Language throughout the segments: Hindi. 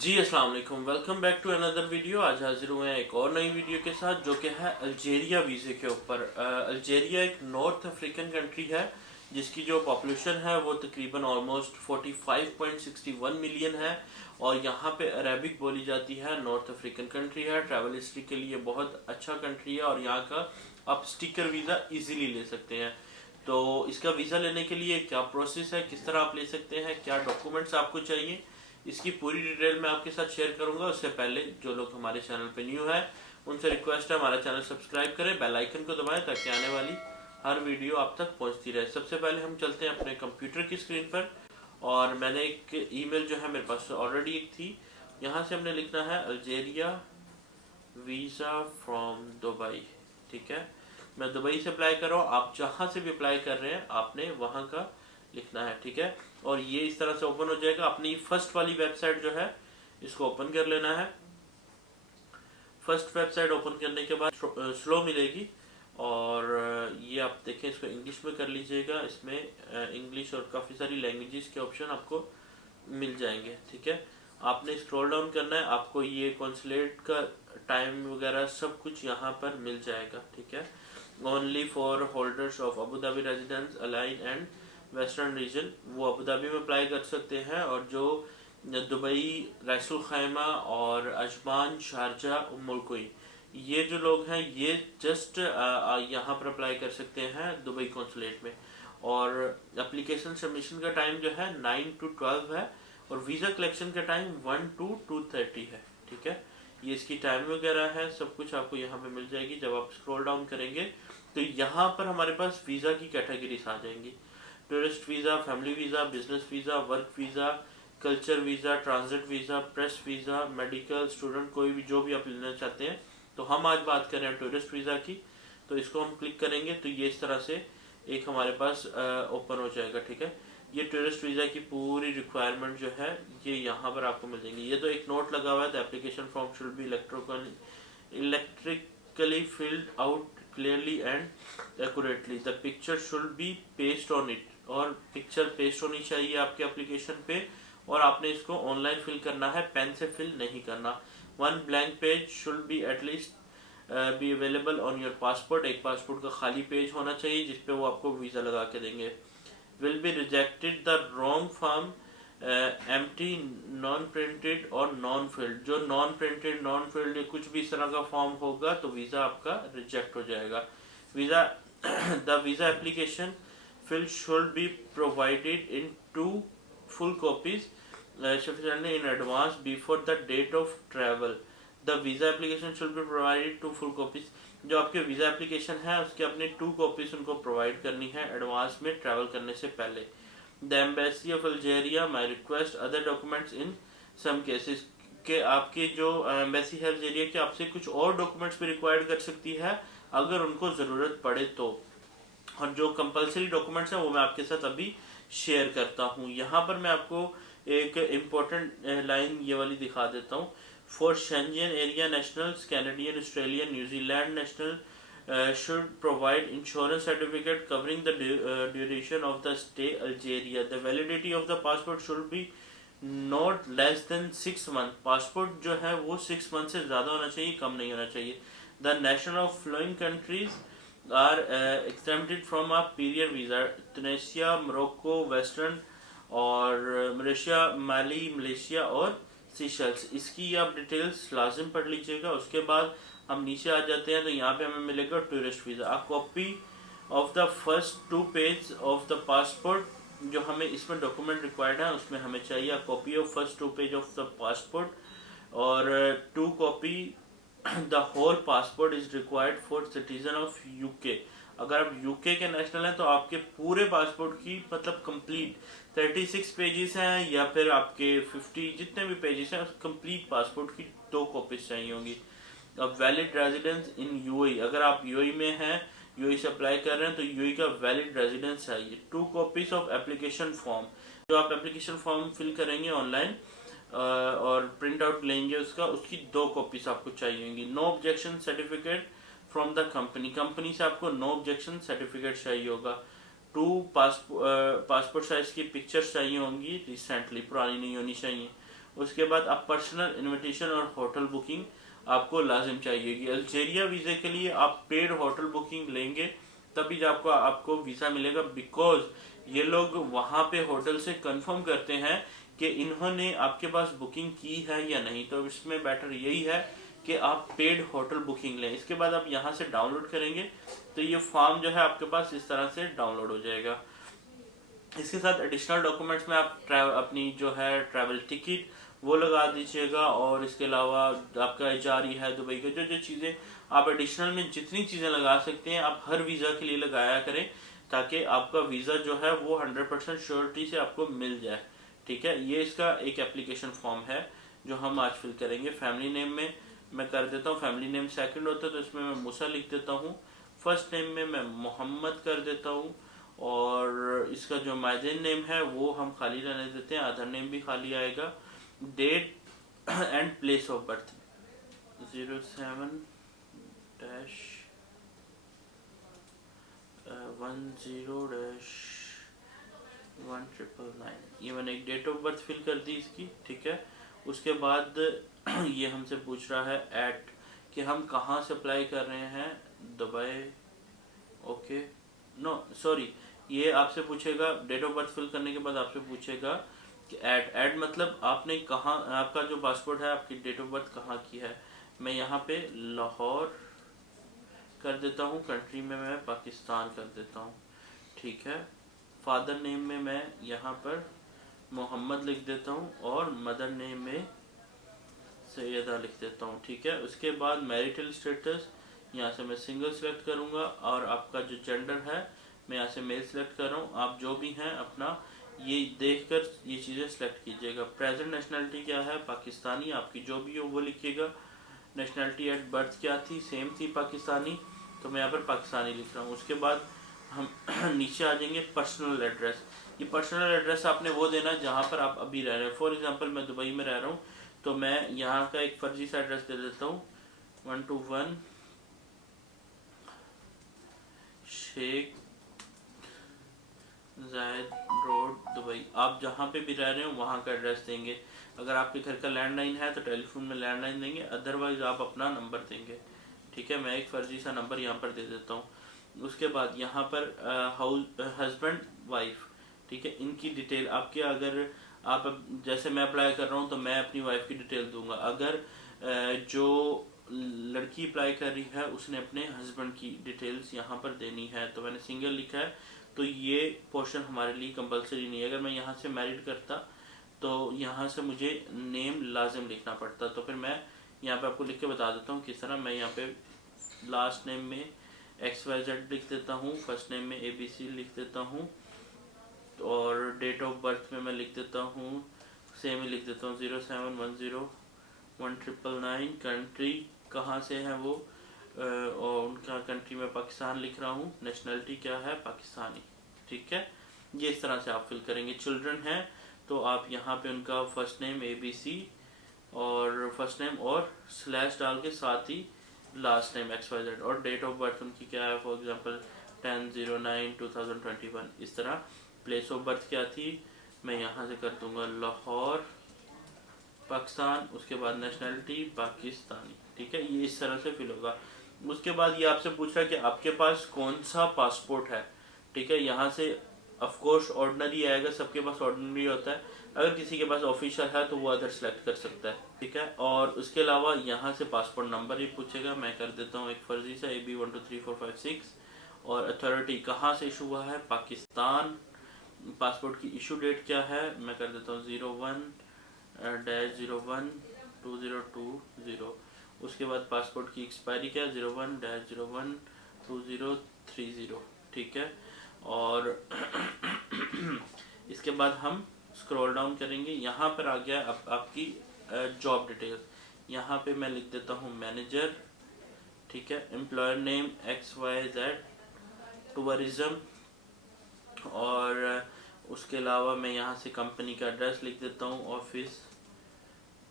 जी अस्सलाम वालेकुम, welcome back to another video. आज हाजिर हुए हैं एक और नई वीडियो के साथ जो कि है अल्जेरिया वीज़े के ऊपर। अल्जेरिया एक नॉर्थ अफ्रीकन कंट्री है जिसकी जो पॉपुलेशन है वो तकरीबन ऑलमोस्ट 45.61 मिलियन है और यहाँ पे अरेबिक बोली जाती है। नॉर्थ अफ्रीकन कंट्री है, ट्रैवल हिस्ट्री के लिए बहुत अच्छा कंट्री है और यहाँ का आप स्टिकर वीज़ा इजीली ले सकते हैं। तो इसका वीज़ा लेने के लिए क्या प्रोसेस है, किस तरह आप ले सकते हैं, क्या डॉक्यूमेंट्स आपको चाहिए, इसकी पूरी डिटेल मैं आपके साथ शेयर करूंगा। उससे पहले जो लोग हमारे चैनल पे न्यू है उनसे रिक्वेस्ट है हमारा चैनल सब्सक्राइब करें, बेल आइकन को दबाएं ताकि आने वाली हर वीडियो आप तक पहुंचती रहे। सबसे पहले हम चलते हैं अपने कंप्यूटर की स्क्रीन पर और मैंने एक ईमेल जो है मेरे पास ऑलरेडी एक थी, यहाँ से हमने लिखना है अल्जेरिया वीज़ा फ्रॉम दुबई। ठीक है, मैं दुबई से अप्लाई कर रहा हूँ, आप जहाँ से भी अप्लाई कर रहे हैं आपने वहाँ का लिखना है। ठीक है, और ये इस तरह से ओपन हो जाएगा। अपनी फर्स्ट वाली वेबसाइट जो है इसको ओपन कर लेना है। फर्स्ट वेबसाइट ओपन करने के बाद स्लो मिलेगी और ये आप देखें, इसको इंग्लिश में कर लीजिएगा। इसमें इंग्लिश और काफ़ी सारी लैंग्वेजेस के ऑप्शन आपको मिल जाएंगे। ठीक है, आपने स्क्रॉल डाउन करना है, आपको ये कॉन्सुलेट का टाइम वगैरह सब कुछ यहाँ पर मिल जाएगा। ठीक है, only for holders of Abu Dhabi residence align and western region, वो अबू धाबी में अप्लाई कर सकते हैं। और जो दुबई, रैसुल खैमा और अजमान, शारजा, उम्मुल कोई, ये जो लोग हैं ये जस्ट यहाँ पर अप्लाई कर सकते हैं दुबई कॉन्सुलेट में। और एप्लीकेशन सबमिशन का टाइम जो है 9 to 12 है और वीज़ा कलेक्शन का टाइम 1 to 2:30 है। ठीक है, ये इसकी टाइम वगैरह है, सब कुछ आपको यहाँ पे मिल जाएगी। जब आप स्क्रॉल डाउन करेंगे तो यहाँ पर हमारे पास वीज़ा की कैटेगरीज आ जाएंगी। Tourist visa, family visa, business visa, work visa, culture visa, transit visa, press visa, medical, student, कोई भी जो भी आप लेना चाहते हैं। तो हम आज बात कर रहे हैं टूरिस्ट वीज़ा की, तो इसको हम क्लिक करेंगे तो ये इस तरह से एक हमारे पास ओपन हो जाएगा। ठीक है, ये टूरिस्ट वीज़ा की पूरी रिक्वायरमेंट जो है ये यहाँ पर आपको मिल जाएंगी। ये तो एक नोट लगा हुआ है, the application form should be electrically field out clearly and accurately, the picture should be paste on it, और पिक्चर पेस्ट होनी चाहिए आपके एप्लीकेशन पे और आपने इसको ऑनलाइन फिल करना है, पेन से फिल नहीं करना। One blank page should be at least be available on your passport, एक पासपोर्ट का खाली पेज होना चाहिए जिसपे वो आपको वीज़ा लगा के देंगे। Will be rejected the wrong form, empty, non printed और नॉन फिल्ड। जो नॉन प्रिंटेड, नॉन फिल्ड कुछ भी इस तरह का फॉर्म होगा तो वीज़ा आपका रिजेक्ट हो जाएगा। Visa the visa application fill should be provided in 2 full copies sufficiently in advance before the date of travel. The visa application should be provided 2 full copies. जो आपके वीज़ा एप्लीकेशन है उसके अपने 2 कॉपीज उनको प्रोवाइड करनी है एडवांस में ट्रैवल करने से पहले। The embassy of Algeria may request other documents in some cases, के आपकी जो एम्बेसी है अल्जेरिया की आपसे कुछ और डॉक्यूमेंट्स भी रिक्वायर्ड कर सकती है अगर उनको ज़रूरत पड़े तो। और जो कंपलसरी डॉक्यूमेंट्स हैं वो मैं आपके साथ अभी शेयर करता हूँ। यहाँ पर मैं आपको एक इम्पोर्टेंट लाइन ये वाली दिखा देता हूँ। For Schengen area nationals, Canadian, Australian, New Zealand national should provide insurance certificate covering the duration of the stay Algeria. The validity of the passport should be not less than 6 month. Passport जो है वो 6 मंथ से ज़्यादा होना चाहिए, कम नहीं होना चाहिए। The national of following countries are exempted from a period visa, tunisia, Morocco, western और मलेशिया, माली, मलेशिया और सीशल्स। इसकी आप डिटेल्स लाजिम पढ़ लीजिएगा। उसके बाद हम नीचे आ जाते हैं तो यहाँ पे हमें मिलेगा tourist visa. A copy of the first 2 page of the passport, जो हमें इसमें डॉक्यूमेंट रिक्वायर्ड है उसमें हमें चाहिए a copy of first 2 page of the passport और 2 copy the whole passport is required for citizen of UK. अगर आप यूके के नेशनल हैं तो आपके पूरे पासपोर्ट की मतलब कंप्लीट 36 पेजेस हैं या फिर आपके 50 जितने भी पेजेस हैं कंप्लीट पासपोर्ट की 2 कॉपीज चाहिए होंगी। अब वैलिड रेजिडेंस इन यूएई, अगर आप यूएई में हैं, यूएई से अप्लाई कर रहे हैं तो यूएई का वैलिड रेजिडेंस चाहिए। 2 कॉपीज ऑफ एप्लीकेशन फॉर्म, जो आप एप्लीकेशन फॉर्म फिल करेंगे ऑनलाइन और प्रिंट आउट लेंगे उसका, उसकी 2 कॉपीज आपको चाहिए होंगी। No objection certificate from the company, company से आपको नो ऑब्जेक्शन सर्टिफिकेट चाहिए होगा। 2 पासपोर्ट साइज की पिक्चर्स चाहिए होंगी रिसेंटली, पुरानी नहीं होनी चाहिए। उसके बाद आप पर्सनल इनविटेशन और होटल बुकिंग आपको लाजिम चाहिएगी। अल्जीरिया वीज़े के लिए आप पेड होटल बुकिंग लेंगे तभी जाकर आपको वीज़ा मिलेगा, बिकॉज ये लोग वहाँ पे होटल से कंफर्म करते हैं कि इन्होंने आपके पास बुकिंग की है या नहीं। तो इसमें बेटर यही है कि आप पेड होटल बुकिंग लें। इसके बाद आप यहाँ से डाउनलोड करेंगे तो ये फॉर्म जो है आपके पास इस तरह से डाउनलोड हो जाएगा। इसके साथ एडिशनल डॉक्यूमेंट्स में आप अपनी जो है ट्रैवल टिकट वो लगा दीजिएगा, और इसके अलावा आपका जारी है दुबई का जो जो चीज़ें आप एडिशनल में जितनी चीज़ें लगा सकते हैं आप हर वीज़ा के लिए लगाया करें, ताकि आपका वीज़ा जो है वो 100% श्योरिटी से आपको मिल जाए। ठीक है, ये इसका एक एप्लीकेशन फॉर्म है जो हम आज फिल करेंगे। फैमिली नेम में मैं कर देता हूँ, फैमिली नेम सेकंड होता है तो इसमें मैं मूसा लिख देता हूँ। फर्स्ट नेम में मैं मोहम्मद कर देता हूँ, और इसका जो माइडन नेम है वो हम खाली रहने देते हैं, अदर नेम भी खाली आएगा। Date and place of birth 07-10-10-19, ये मैंने एक डेट ऑफ बर्थ फिल कर दी इसकी। ठीक है, उसके बाद ये हमसे पूछ रहा है एट कि हम कहाँ से अप्लाई कर रहे हैं, दुबई। ओके, नो सॉरी, ये आपसे पूछेगा डेट ऑफ बर्थ फिल करने के बाद आपसे पूछेगा कि ऐड मतलब आपने कहाँ, आपका जो पासपोर्ट है आपकी डेट ऑफ बर्थ कहाँ की है। मैं यहाँ पे लाहौर कर देता हूँ, कंट्री में मैं पाकिस्तान कर देता हूँ। ठीक है, फादर नेम में मैं यहाँ पर मोहम्मद लिख देता हूँ, और मदर नेम में सैयदा लिख देता हूँ। ठीक है, उसके बाद मैरिटल स्टेटस यहाँ से मैं सिंगल सेलेक्ट करूँगा, और आपका जो जेंडर है मैं यहाँ से मेल सेलेक्ट कर रहा हूँ। आप जो भी हैं अपना ये देखकर ये चीज़ें सेलेक्ट कीजिएगा। प्रेजेंट नेशनलिटी क्या है, पाकिस्तानी, आपकी जो भी हो वो लिखिएगा। नेशनलिटी एट बर्थ क्या थी, सेम थी पाकिस्तानी, तो मैं यहाँ पर पाकिस्तानी लिख रहा हूँ। उसके बाद हम नीचे आ जाएंगे पर्सनल एड्रेस। ये पर्सनल एड्रेस आपने वो देना जहाँ पर आप अभी रह रहे हैं। फॉर एग्जांपल मैं दुबई में रह रहा हूँ तो मैं यहाँ का एक फर्जी सा एड्रेस दे देता हूँ, 121 शेख जायद रोड दुबई। आप जहाँ पे भी रह रहे हो वहाँ का एड्रेस देंगे। अगर आपके घर का लैंडलाइन है तो टेलीफोन में लैंडलाइन देंगे, अदरवाइज आप अपना नंबर देंगे। ठीक है, मैं एक फर्जी सा नंबर यहाँ पर दे देता हूँ। उसके बाद यहाँ पर हाउस हस्बैंड वाइफ, ठीक है, इनकी डिटेल आपके, अगर आप जैसे मैं अप्लाई कर रहा हूँ तो मैं अपनी वाइफ की डिटेल दूंगा। अगर जो लड़की अप्लाई कर रही है उसने अपने हस्बैंड की डिटेल्स यहाँ पर देनी है, तो मैंने सिंगल लिखा है, तो ये पोर्शन हमारे लिए कंपलसरी नहीं है। अगर मैं यहाँ से मैरिड करता तो यहाँ से मुझे नेम लाजिम लिखना पड़ता, तो फिर मैं यहाँ पे आपको लिख के बता देता हूँ किस तरह। मैं यहाँ पे लास्ट नेम में XYZ लिख देता हूँ, फर्स्ट नेम में ABC लिख देता हूँ, और डेट ऑफ बर्थ में मैं लिख देता हूँ सेम ही लिख देता हूँ 07101999। कंट्री कहाँ से है वो, और उनका कंट्री में पाकिस्तान लिख रहा हूँ। नेशनलिटी क्या है, पाकिस्तानी। ठीक है, ये इस तरह से आप फिल करेंगे। चिल्ड्रन हैं तो आप यहाँ पे उनका फर्स्ट नेम ABC और फर्स्ट नेम और स्लैश डाल के साथ ही लास्ट नेम XYZ, और डेट ऑफ बर्थ उनकी क्या है, फॉर एग्जांपल 10/09/2021। इस तरह प्लेस ऑफ बर्थ क्या थी, मैं यहाँ से कर दूंगा लाहौर पाकिस्तान। उसके बाद नेशनलिटी पाकिस्तानी। ठीक है, ये इस तरह से फिल होगा। उसके बाद ये आपसे पूछ रहा है कि आपके पास कौन सा पासपोर्ट है। ठीक है, यहाँ से ऑफ कोर्स ऑर्डिनरी आएगा, सबके पास ऑर्डिनरी होता है। अगर किसी के पास ऑफिशियल है तो वो अदर सेलेक्ट कर सकता है। ठीक है, और उसके अलावा यहाँ से पासपोर्ट नंबर ही पूछेगा, मैं कर देता हूँ एक फर्जी सा AB123456, और अथॉरिटी कहाँ से इशू हुआ है, पाकिस्तान। पासपोर्ट की इशू डेट क्या है, मैं कर देता हूँ 01-01-2020। उसके बाद पासपोर्ट की एक्सपायरी क्या है, 01-01-2030। ठीक है, और इसके बाद हम स्क्रॉल डाउन करेंगे, यहाँ पर आ गया अब आपकी जॉब डिटेल्स। यहाँ पे मैं लिख देता हूँ मैनेजर। ठीक है, एम्प्लॉयर नेम XYZ टूरिज्म, और उसके अलावा मैं यहाँ से कंपनी का एड्रेस लिख देता हूँ, ऑफिस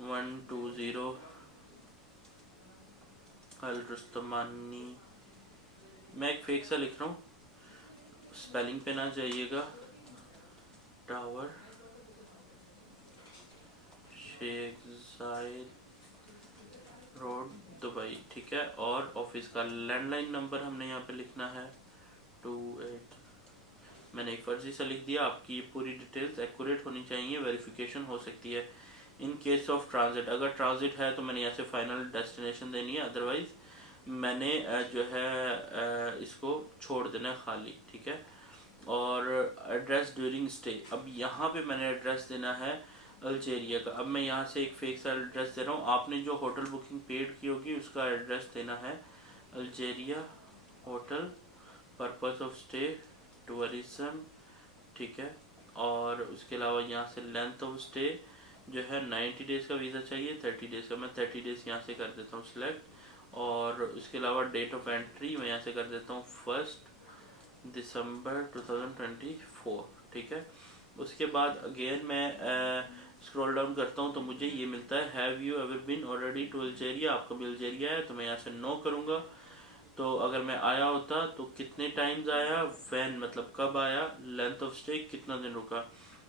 120 अल रुस्तमानी। मैं एक फेक सा लिख रहा हूँ, स्पेलिंग पे ना जाइएगा। टावर टेक जायद रोड दुबई, ठीक है। और ऑफिस का लैंडलाइन नंबर हमने यहाँ पे लिखना है 28। मैंने एक फर्जी सा लिख दिया। आपकी पूरी डिटेल्स एक्यूरेट होनी चाहिए, वेरिफिकेशन हो सकती है इन केस ऑफ ट्रांजिट। अगर ट्रांजिट है तो मैंने यहाँ से फाइनल डेस्टिनेशन देनी है, अदरवाइज मैंने जो है इसको छोड़ देना है खाली, ठीक है। और एड्रेस ड्यूरिंग स्टे, अब यहाँ पे मैंने एड्रेस देना है अल्जेरिया का। अब मैं यहाँ से एक फेक सा एड्रेस दे रहा हूँ। आपने जो होटल बुकिंग पेड की होगी उसका एड्रेस देना है Algeria hotel, purpose of stay tourism, ठीक है। और उसके अलावा यहाँ से लेंथ ऑफ स्टे जो है 90 डेज़ का वीज़ा चाहिए, 30 डेज़ का। मैं 30 डेज़ यहाँ से कर देता हूँ सिलेक्ट। और उसके अलावा डेट ऑफ एंट्री मैं यहाँ से कर देता हूँ 1 दिसंबर 2024, ठीक है। उसके बाद अगेन मैं स्क्रॉल डाउन करता हूँ तो मुझे ये मिलता है have you ever been already to Algeria. आपका भी अल्जेरिया है तो मैं यहाँ से नो करूँगा। तो अगर मैं आया होता तो कितने टाइम्स आया, व्हेन मतलब कब आया, लेंथ ऑफ स्टे कितना दिन रुका,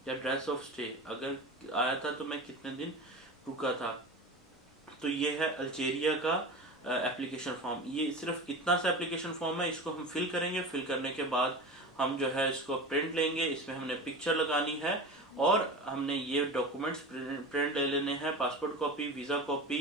या ड्रेस ऑफ स्टे अगर आया था तो मैं कितने दिन रुका था। तो ये है अल्जेरिया का एप्लीकेशन फॉर्म। ये सिर्फ इतना सा एप्लीकेशन फॉर्म है, इसको हम फिल करेंगे। फिल करने के बाद हम जो है इसको प्रिंट लेंगे, इसमें हमने पिक्चर लगानी है और हमने ये डॉक्यूमेंट्स प्रिंट ले लेने हैं, passport copy, visa copy,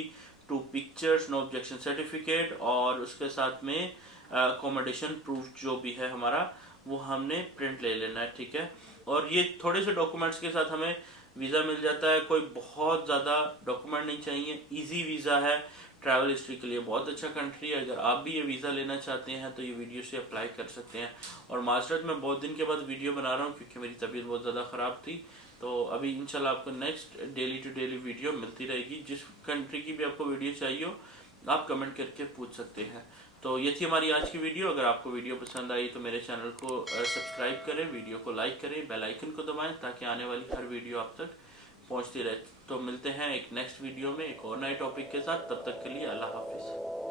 2 pictures, no objection certificate, और उसके साथ में अकोमोडेशन प्रूफ जो भी है हमारा वो हमने प्रिंट ले लेना है, ठीक है। और ये थोड़े से डॉक्यूमेंट्स के साथ हमें वीज़ा मिल जाता है। कोई बहुत ज़्यादा डॉक्यूमेंट नहीं चाहिए, इजी वीज़ा है। ट्रैवल हिस्ट्री के लिए बहुत अच्छा कंट्री है। अगर आप भी ये वीज़ा लेना चाहते हैं तो ये वीडियो से अप्लाई कर सकते हैं। और मास्टर्स में बहुत दिन के बाद वीडियो बना रहा हूँ क्योंकि मेरी तबीयत बहुत ज़्यादा ख़राब थी। तो अभी इंशाल्लाह आपको next daily to daily video मिलती रहेगी। जिस कंट्री की भी आपको वीडियो चाहिए हो आप कमेंट करके पूछ सकते हैं। तो ये थी हमारी आज की वीडियो। अगर आपको वीडियो पसंद आई तो मेरे चैनल को सब्सक्राइब करें, वीडियो को लाइक करें, बेल आइकन को दबाएं ताकि आने वाली हर वीडियो आप तक पहुंचती रहे। तो मिलते हैं एक नेक्स्ट वीडियो में एक और नए टॉपिक के साथ। तब तक के लिए अल्लाह हाफिज़।